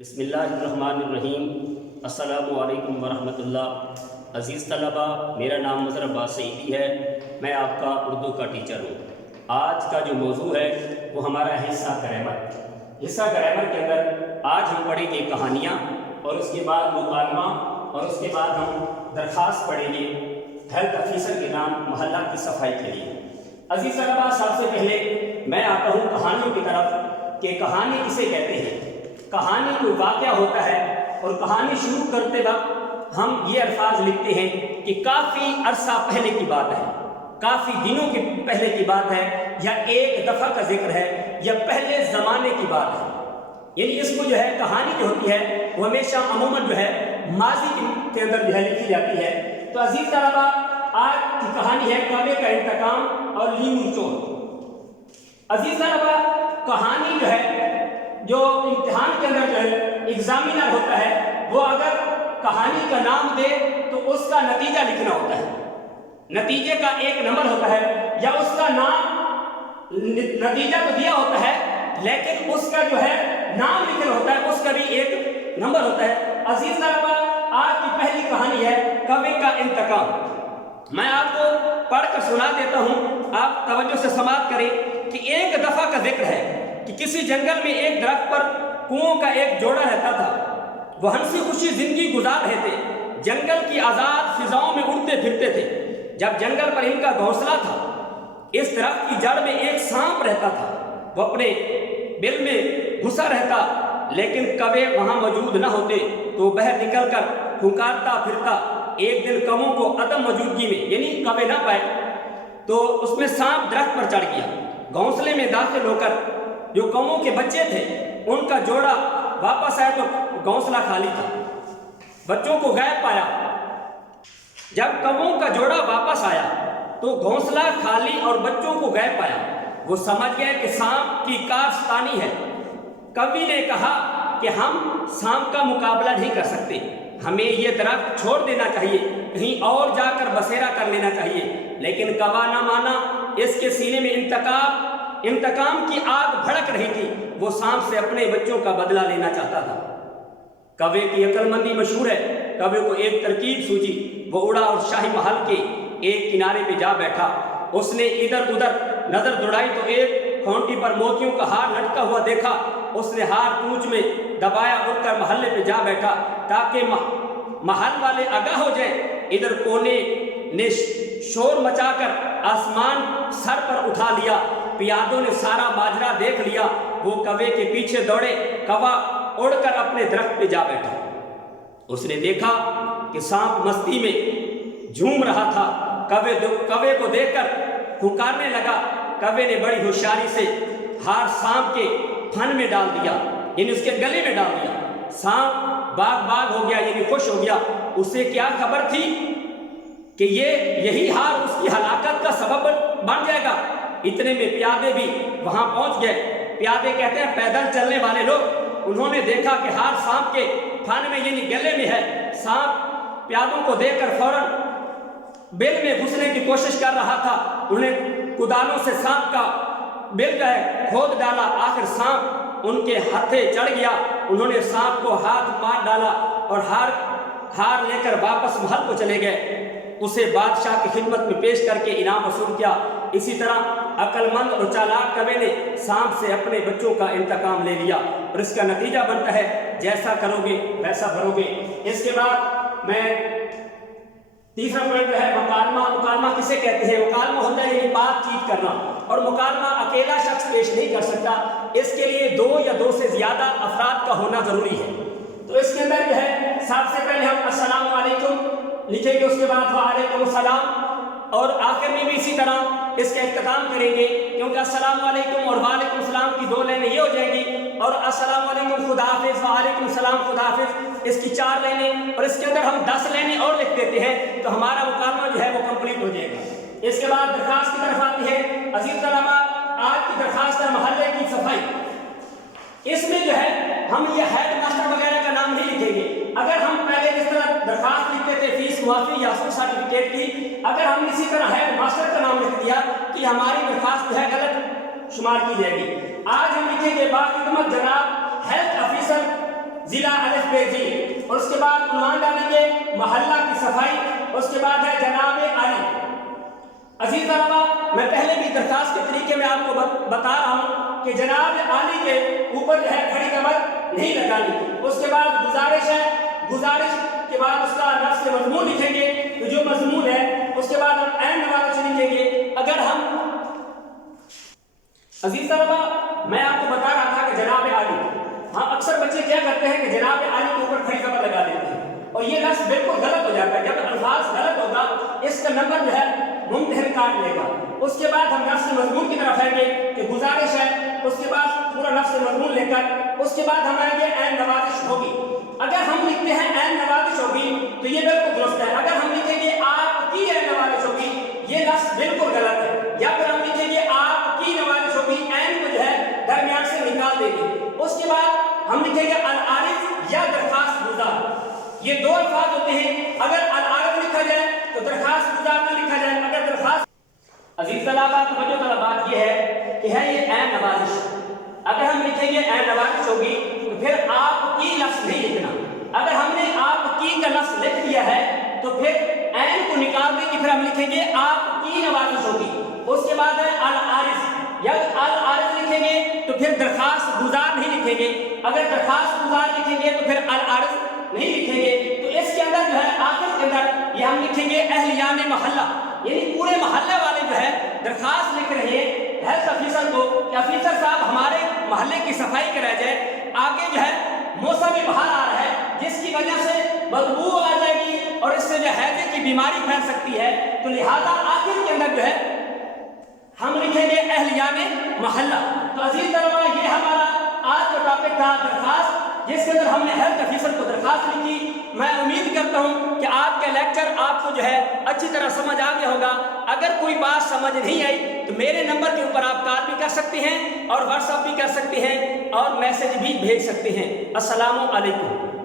بسم اللہ الرحمن الرحیم۔ السلام علیکم ورحمۃ اللہ۔ عزیز طلبہ، میرا نام مظہر عباس سعیدی ہے، میں آپ کا اردو کا ٹیچر ہوں۔ آج کا جو موضوع ہے وہ ہمارا ہے حصہ گرامر۔ حصہ گرامر کے اندر آج ہم پڑھیں گے کہانیاں، اور اس کے بعد مکالمہ، اور اس کے بعد ہم درخواست پڑھیں گے ہیلتھ آفیسر کے نام محلہ کی صفائی کے لیے۔ عزیز طلبہ، سب سے پہلے میں آتا ہوں کہانیوں کی طرف کہ کہانی کسے کہتے ہیں۔ کہانی کوئی واقعہ ہوتا ہے، اور کہانی شروع کرتے وقت ہم یہ الفاظ لکھتے ہیں کہ کافی عرصہ پہلے کی بات ہے، کافی دنوں کے پہلے کی بات ہے، یا ایک دفعہ کا ذکر ہے، یا پہلے زمانے کی بات ہے۔ یعنی اس کو جو ہے کہانی جو ہوتی ہے وہ ہمیشہ عموماً جو ہے ماضی کے اندر جو ہے لکھی جاتی ہے۔ تو عزیز طلبہ، آج کی کہانی ہے کوے کا انتقام اور لیمو چور۔ عزیز طلبہ، کہانی جو ہے جو امتحان کے اندر جو ہے ایگزامینر ہوتا ہے، وہ اگر کہانی کا نام دے تو اس کا نتیجہ لکھنا ہوتا ہے، نتیجے کا ایک نمبر ہوتا ہے، یا اس کا نام نتیجہ تو دیا ہوتا ہے لیکن اس کا جو ہے نام لکھنا ہوتا ہے، اس کا بھی ایک نمبر ہوتا ہے۔ عزیز طلبہ، آج کی پہلی کہانی ہے کوے کا انتقام۔ میں آپ کو پڑھ کر سنا دیتا ہوں، آپ توجہ سے سماعت کریں کہ ایک دفعہ کا ذکر ہے کہ کسی جنگل میں ایک درخت پر کنووں کا ایک جوڑا رہتا تھا۔ وہ ہنسی خوشی زندگی گزار رہے تھے، جنگل کی آزاد فضاؤں میں اڑتے پھرتے تھے۔ جب جنگل پر ان کا گھونسلہ تھا، اس درخت کی جڑ میں ایک سانپ رہتا تھا۔ وہ اپنے بل میں گھسا رہتا، لیکن کوے وہاں موجود نہ ہوتے تو باہر نکل کر پھنکارتا پھرتا۔ ایک دن کووں کو عدم موجودگی میں، یعنی کوے نہ پائے، تو اس میں سانپ درخت پر چڑھ گیا۔ گھونسلے میں داخل ہو کر جو کووں کے بچے تھے ان کا جوڑا واپس آیا تو گھونسلہ خالی تھا، بچوں کو غائب پایا۔ جب کووں کا جوڑا واپس آیا تو گھونسلہ خالی اور بچوں کو غائب پایا۔ وہ سمجھ گئے کہ سانپ کی کارستانی ہے۔ کوے نے کہا کہ ہم سانپ کا مقابلہ نہیں کر سکتے، ہمیں یہ درخت چھوڑ دینا چاہیے، کہیں اور جا کر بسیرا کر لینا چاہیے۔ لیکن کوا نہ مانا، اس کے سینے میں انتقام کی آگ بھڑک رہی تھی۔ وہ سانپ سے اپنے بچوں کا بدلہ لینا چاہتا تھا۔ کوے کی عقل مندی مشہور ہے۔ کوے کو ایک ترکیب سوجی، وہ اڑا اور شاہی محل کے ایک کنارے پہ جا بیٹھا۔ اس نے ادھر ادھر نظر دوڑائی تو ایک کھونٹی پر موتیوں کا ہار لٹکا ہوا دیکھا۔ اس نے ہار پونچھ میں دبایا، اٹھ کر محلے پہ جا بیٹھا تاکہ محل والے آگاہ ہو جائیں۔ ادھر کونے نے شور مچا کر آسمان سر پر اٹھا لیا۔ پیادوں نے سارا ماجرا دیکھ لیا۔ وہ کوے کے پیچھے دوڑے۔ کوا اڑ کر اپنے درخت پہ جا بیٹھا۔ اس نے دیکھا کہ سانپ مستی میں جھوم رہا تھا۔ کوے کو دیکھ کر پھنکارنے لگا۔ کوے نے بڑی ہوشیاری سے ہار سانپ کے پھن میں ڈال دیا، یعنی اس کے گلے میں ڈال دیا۔ سانپ باغ ہو گیا، یعنی خوش ہو گیا۔ اسے کیا خبر تھی کہ یہی ہار اس کی ہلاکت کا سبب بن جائے گا۔ اتنے میں پیادے بھی وہاں پہنچ گئے۔ پیادے کہتے ہیں پیدل چلنے والے لوگ، انہوں نے دیکھا کہ ہار سانپ کے پھن میں، یعنی گلے میں ہے۔ سانپ پیادوں کو دیکھ کر فوراً بل میں گھسنے کی کوشش کر رہا تھا۔ انہوں نے کدالوں سے سانپ کا بل جو ہے کھود ڈالا۔ آخر سانپ ان کے ہاتھے چڑھ گیا۔ انہوں نے سانپ کو ہاتھ مار ڈالا اور ہار لے کر واپس محل کو چلے گئے۔ اسے بادشاہ کی خدمت میں پیش کر کے انعام وصول کیا۔ اسی طرح عقل مند اور چالاک کوے نے سانپ سے اپنے بچوں کا انتقام لے لیا، اور اس کا نتیجہ بنتا ہے جیسا کرو گے ویسا بھرو گے۔ اس کے بعد میں تیسرا پوائنٹ جو ہے مکالمہ۔ مکالمہ کسے کہتے ہیں؟ مکالمہ ہوتا ہے یعنی بات چیت کرنا، اور مکالمہ اکیلا شخص پیش نہیں کر سکتا، اس کے لیے دو یا دو سے زیادہ افراد کا ہونا ضروری ہے۔ تو اس کے اندر جو ہے سب سے پہلے ہم السلام علیکم لکھیں گے، اس کے بعد وعلیکم السلام، اور آخر میں بھی اسی طرح اس کا اختتام کریں گے، کیونکہ السلام علیکم اور وعلیکم السلام کی دو لائنیں یہ ہو جائیں گی، اور السلام علیکم خدا حافظ، وعلیکم السلام خدا حافظ، اس کی 4 لائنیں، اور اس کے اندر ہم 10 لائنیں اور لکھ دیتے ہیں تو ہمارا مکالمہ جو ہے وہ کمپلیٹ ہو جائے گا۔ اس کے بعد درخواست کی طرف آتی ہے۔ عزیز طلبہ، آج کی درخواست ہے محلے کی صفائی۔ اس میں جو ہے ہم یہ ہیڈ ماسٹر وغیرہ کا نام نہیں لکھیں گے۔ اگر ہم پہلے جس طرح درخواست لکھتے تھے فیس معافی یا حصول سرٹیفکیٹ کی، اگر ہم اسی طرح ہیڈ ماسٹر کا نام لکھ دیا کہ ہماری درخواست جو ہے غلط شمار کی جائے گی۔ آج ہم لکھیں گے باخدمت جناب ہیلتھ آفیسر ضلع الف ب ج، اور اس کے بعد عنوان ڈالیں گے محلہ کی صفائی، اس کے بعد ہے جناب علی۔ عزیز طلبہ، میں پہلے بھی درخواست کے طریقے میں آپ کو بتا رہا ہوں کہ جناب علی کے اوپر جو ہے کھڑی کمر نہیں لگانی۔ اس کے بعد گزارش ہے، گزارش کے بعد اس کا نفس مضمون لکھیں گے، تو جو مضمون ہے اس کے بعد ہم عین نوازش لکھیں گے۔ اگر ہم عزیز طلبہ، میں آپ کو بتا رہا تھا کہ جناب علی، ہاں اکثر بچے کیا کرتے ہیں کہ جناب علی کے اوپر کھڑی کمر لگا دیتے ہیں، اور یہ لفظ بالکل غلط ہو جاتا ہے۔ جب الفاظ غلط ہوگا اس کا نمبر جو ہے ممتحن کاٹ لے گا۔ اس کے بعد ہم نفس مضمون کی طرف آئیں گے کہ گزارش ہے، اس کے بعد پورا نفس مضمون لے کر اس کے بعد ہم آئیں گے عین نوازش ہوگی۔ اگر ہم لکھتے ہیں عین نوازش ہوگی تو یہ بالکل درست ہے۔ اگر ہم لکھیں گے آپ کی عین نوازش ہوگی، یہ لفظ بالکل غلط ہے۔ یا پھر ہم لکھیں گے آپ کی نوازش ہوگی، عین کو جو ہے درمیان سے نکال دیں گے۔ اس کے بعد ہم لکھیں گے العارض یا درخواست گزار، یہ دو الفاظ ہوتے ہیں۔ اگر العارض لکھا جائے تو درخواست گزار نہ لکھا جائے۔ اگر درخواست، عزیز طلبہ توجہ طلب بات یہ ہے کہ ہے یہ عین نوازش، اگر ہم لکھیں گے عین نوازش ہوگی تو پھر آپ کی لفظ نہیں لکھنا۔ اگر ہم نے آپ کی کا لفظ لکھ دیا ہے تو پھر عین کو نکال دیں گے، پھر ہم لکھیں گے آپ کی نوازش ہوگی۔ اس کے بعد ہے العارض، یا العارض لکھیں گے تو پھر درخواست گزار نہیں لکھیں گے۔ اگر درخواست گزار لکھیں گے تو پھر العارض نہیں لکھیں گے۔ تو اس کے اندر جو ہے آخر کے اندر یہ ہم لکھیں گے اہلیان محلہ، یعنی پورے محلے والے جو ہے درخواست لکھ رہے ہیں ہیلتھ افیسر کو کہ افیسر صاحب ہمارے محلے کی صفائی کرائی جائے۔ آگے جو ہے موسم بہار آ رہا ہے جس کی وجہ سے بدبو آ جائے گی اور اس سے جو ہیضے کی بیماری پھیل سکتی ہے، تو لہذا آخر کے اندر جو ہے ہم لکھیں گے اہلیان محلہ۔ تو عزیز طلبہ، یہ ہمارا آج کا ٹاپک تھا درخواست، جس کے اندر ہم نے ہیلتھ افیسر کو درخواست لکھی۔ میں امید کرتا ہوں کہ آپ کا لیکچر آپ کو جو ہے اچھی طرح سمجھ آ گیا ہوگا۔ اگر کوئی بات سمجھ نہیں آئی تو میرے نمبر کے اوپر آپ کال بھی کر سکتے ہیں اور واٹس ایپ بھی کر سکتے ہیں اور میسج بھی بھیج سکتے ہیں۔ السلام علیکم۔